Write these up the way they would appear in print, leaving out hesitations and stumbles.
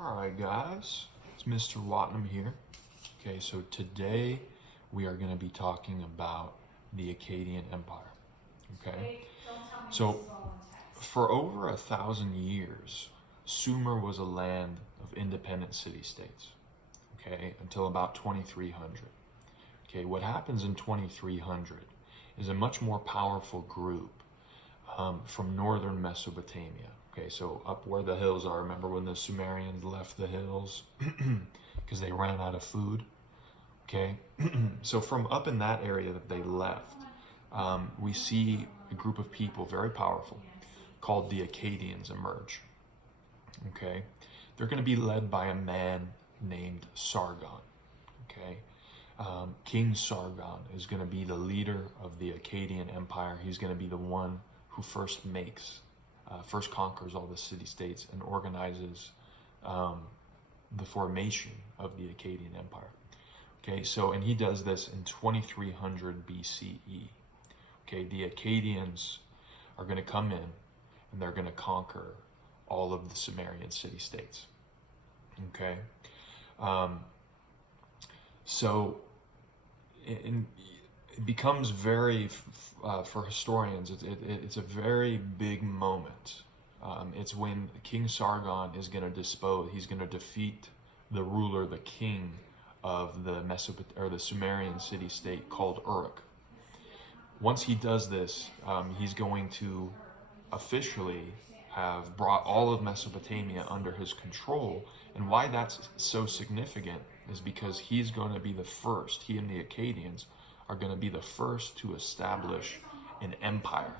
Alright guys, it's Mr. Watnam here. Okay, so today we are going to be talking about the Akkadian Empire. Okay, so for over 1,000 years, Sumer was a land of independent city-states. Okay, until about 2300. Okay, what happens in 2300 is a much more powerful group from northern Mesopotamia. Okay, so up where the hills are, remember when the Sumerians left the hills because they ran out of food? Okay, so from up in that area that they left, we see a group of people, very powerful, called the Akkadians emerge. Okay, they're going to be led by a man named Sargon. Okay, King Sargon is going to be the leader of the Akkadian Empire. He's going to be the one who first conquers all the city-states and organizes the formation of the Akkadian Empire. Okay, so, and he does this in 2300 BCE. Okay, the Akkadians are going to come in and they're going to conquer all of the Sumerian city-states. Okay, so it becomes very, for historians, it's a very big moment. It's when King Sargon is going to he's going to defeat the ruler, the king of the Sumerian city-state called Uruk. Once he does this, he's going to officially have brought all of Mesopotamia under his control. And why that's so significant is because he's going to be the first, he and the Akkadians are going to be the first to establish an empire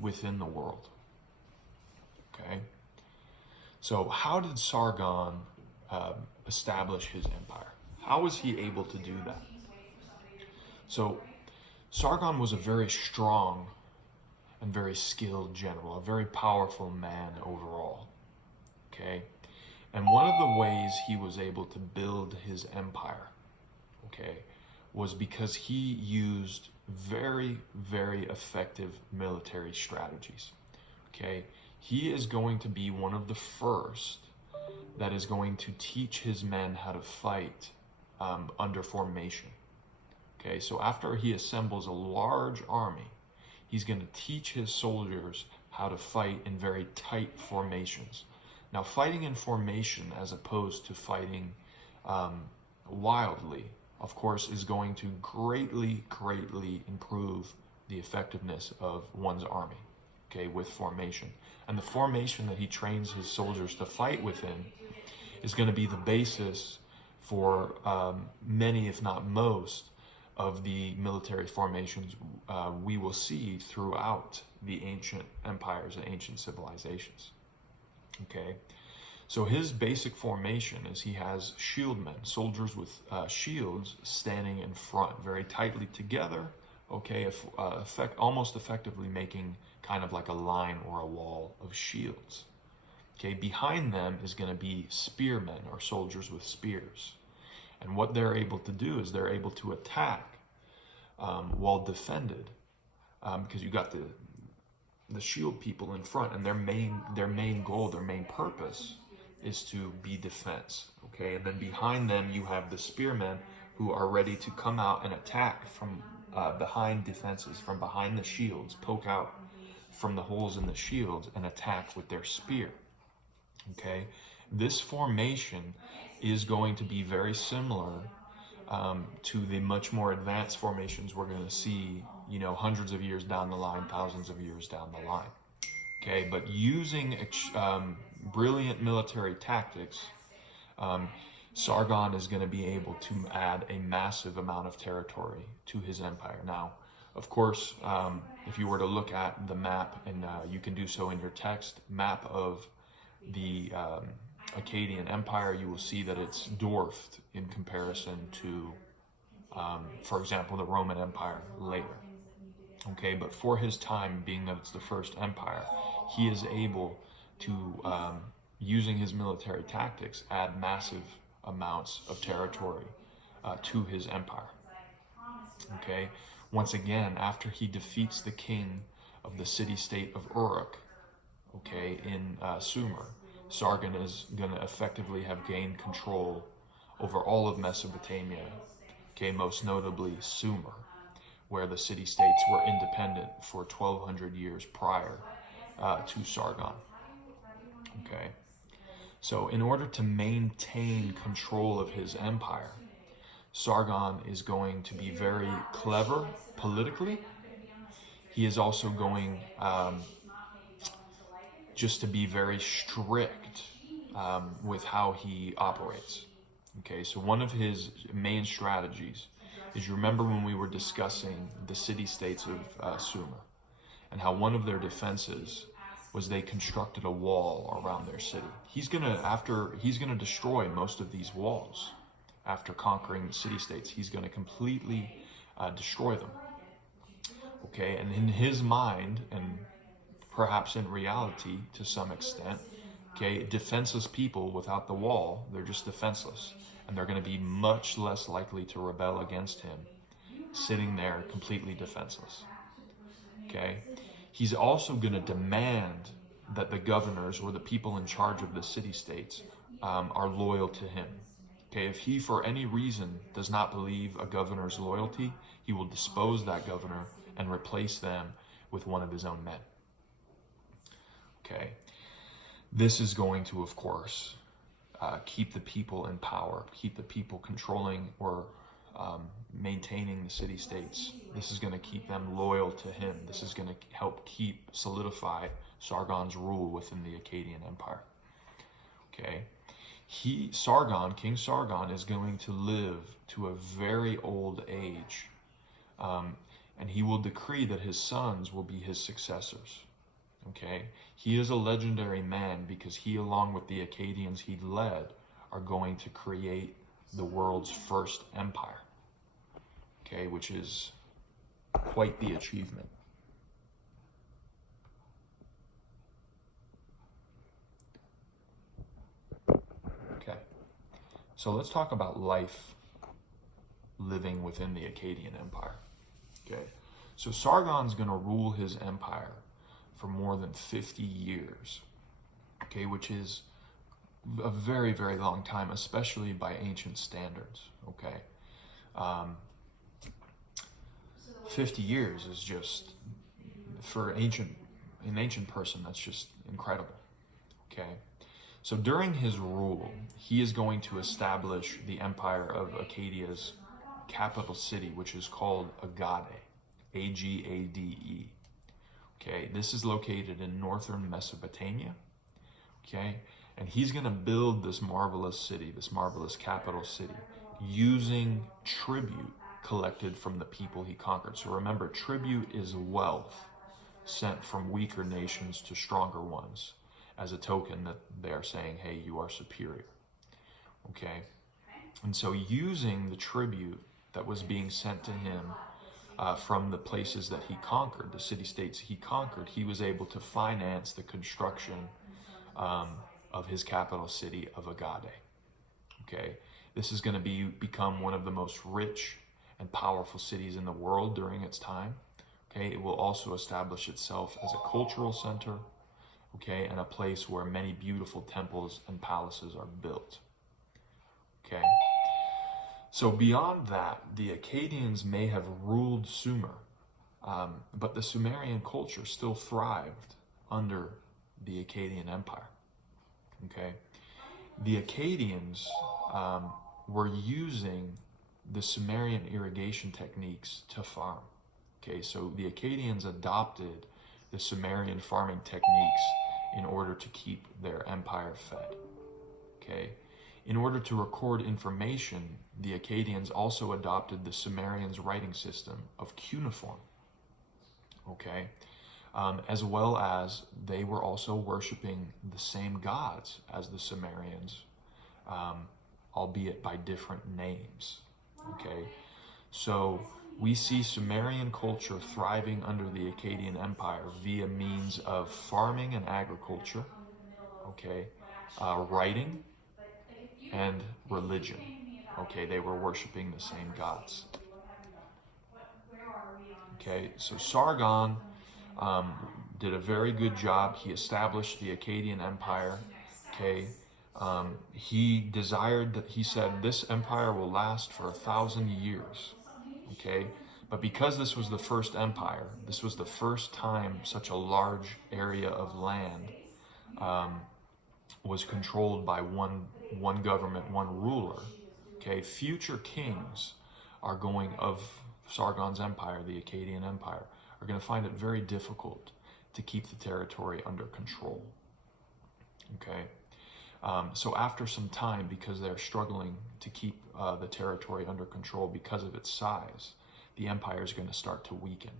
within the world. Okay? So how did Sargon establish his empire? How was he able to do that? So Sargon was a very strong and very skilled general, a very powerful man overall. Okay? And one of the ways he was able to build his empire, okay, was because he used very, very effective military strategies. Okay? He is going to be one of the first that is going to teach his men how to fight under formation. Okay, so after he assembles a large army, he's going to teach his soldiers how to fight in very tight formations. Now, fighting in formation as opposed to fighting wildly, of course, is going to greatly, greatly improve the effectiveness of one's army, okay, with formation. And the formation that he trains his soldiers to fight within is going to be the basis for many, if not most, of the military formations we will see throughout the ancient empires and ancient civilizations. Okay, so his basic formation is he has shieldmen, soldiers with shields standing in front, very tightly together, okay, almost effectively making kind of like a line or a wall of shields. Okay, behind them is going to be spearmen or soldiers with spears. And what they're able to do is they're able to attack while defended, because you got the shield people in front, and their main goal, their main purpose is to be defense. Okay, and then behind them you have the spearmen who are ready to come out and attack from behind defenses, from behind the shields, poke out from the holes in the shields and attack with their spear. Okay, this formation is going to be very similar to the much more advanced formations we're going to see, you know, hundreds of years down the line, thousands of years down the line. Okay, but using brilliant military tactics, Sargon is going to be able to add a massive amount of territory to his empire. Now, of course, if you were to look at the map, and you can do so in your text, map of the Akkadian Empire, you will see that it's dwarfed in comparison to, for example, the Roman Empire later. Okay, but for his time, being that it's the first empire, he is able to, using his military tactics, add massive amounts of territory to his empire. Okay, once again, after he defeats the king of the city-state of Uruk, okay, in Sumer, Sargon is going to effectively have gained control over all of Mesopotamia, okay, most notably Sumer, where the city-states were independent for 1,200 years prior to Sargon. Okay, so in order to maintain control of his empire, Sargon is going to be very clever politically. He is also going just to be very strict with how he operates. Okay, so one of his main strategies is, you remember when we were discussing the city-states of Sumer, and how one of their defenses was they constructed a wall around their city. He's gonna destroy most of these walls after conquering the city-states. He's gonna completely destroy them. Okay, and in his mind, and perhaps in reality to some extent, okay, defenseless people without the wall, they're just defenseless, and they're going to be much less likely to rebel against him sitting there completely defenseless. Okay, he's also going to demand that the governors or the people in charge of the city-states are loyal to him. Okay, if he for any reason does not believe a governor's loyalty, he will dispose that governor and replace them with one of his own men. Okay, this is going to, of course, keep the people in power, keep the people controlling or maintaining the city-states. This is going to keep them loyal to him. This is going to help solidify Sargon's rule within the Akkadian Empire. Okay, King Sargon is going to live to a very old age, and he will decree that his sons will be his successors. Okay, he is a legendary man because he, along with the Akkadians he led, are going to create the world's first empire. Okay, which is quite the achievement. Okay, so let's talk about life living within the Akkadian Empire. Okay, so Sargon's going to rule his empire for more than 50 years, okay, which is a very, very long time, especially by ancient standards, okay. 50 years is just, for an ancient person, that's just incredible, okay. So during his rule, he is going to establish the empire of Akkadia's capital city, which is called Agade, Agade. Okay, this is located in northern Mesopotamia. Okay, and he's going to build this marvelous city, this marvelous capital city, using tribute collected from the people he conquered. So remember, tribute is wealth sent from weaker nations to stronger ones as a token that they are saying, hey, you are superior. Okay, and so using the tribute that was being sent to him from the places that he conquered, the city-states he conquered, he was able to finance the construction of his capital city of Agade. Okay, this is going to become one of the most rich and powerful cities in the world during its time. Okay, it will also establish itself as a cultural center, okay, and a place where many beautiful temples and palaces are built. Okay. So beyond that, the Akkadians may have ruled Sumer, but the Sumerian culture still thrived under the Akkadian Empire. Okay, the Akkadians were using the Sumerian irrigation techniques to farm. Okay, so the Akkadians adopted the Sumerian farming techniques in order to keep their empire fed. Okay. In order to record information, the Akkadians also adopted the Sumerians' writing system of cuneiform, okay, as well as they were also worshiping the same gods as the Sumerians, albeit by different names, okay. So we see Sumerian culture thriving under the Akkadian Empire via means of farming and agriculture, okay, writing, and religion. Okay, they were worshiping the same gods. Okay, so Sargon did a very good job. He established the Akkadian Empire, Okay, he desired that. He said this empire will last for 1,000 years. Okay, but because this was the first empire, this was the first time such a large area of land was controlled by one government, one ruler. Okay, future kings are going of Sargon's empire, the Akkadian Empire, are going to find it very difficult to keep the territory under control. Okay, so after some time, because they're struggling to keep the territory under control because of its size, the empire is going to start to weaken.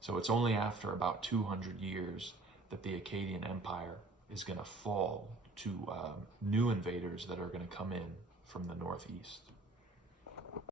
So it's only after about 200 years that the Akkadian Empire is going to fall to new invaders that are going to come in from the northeast.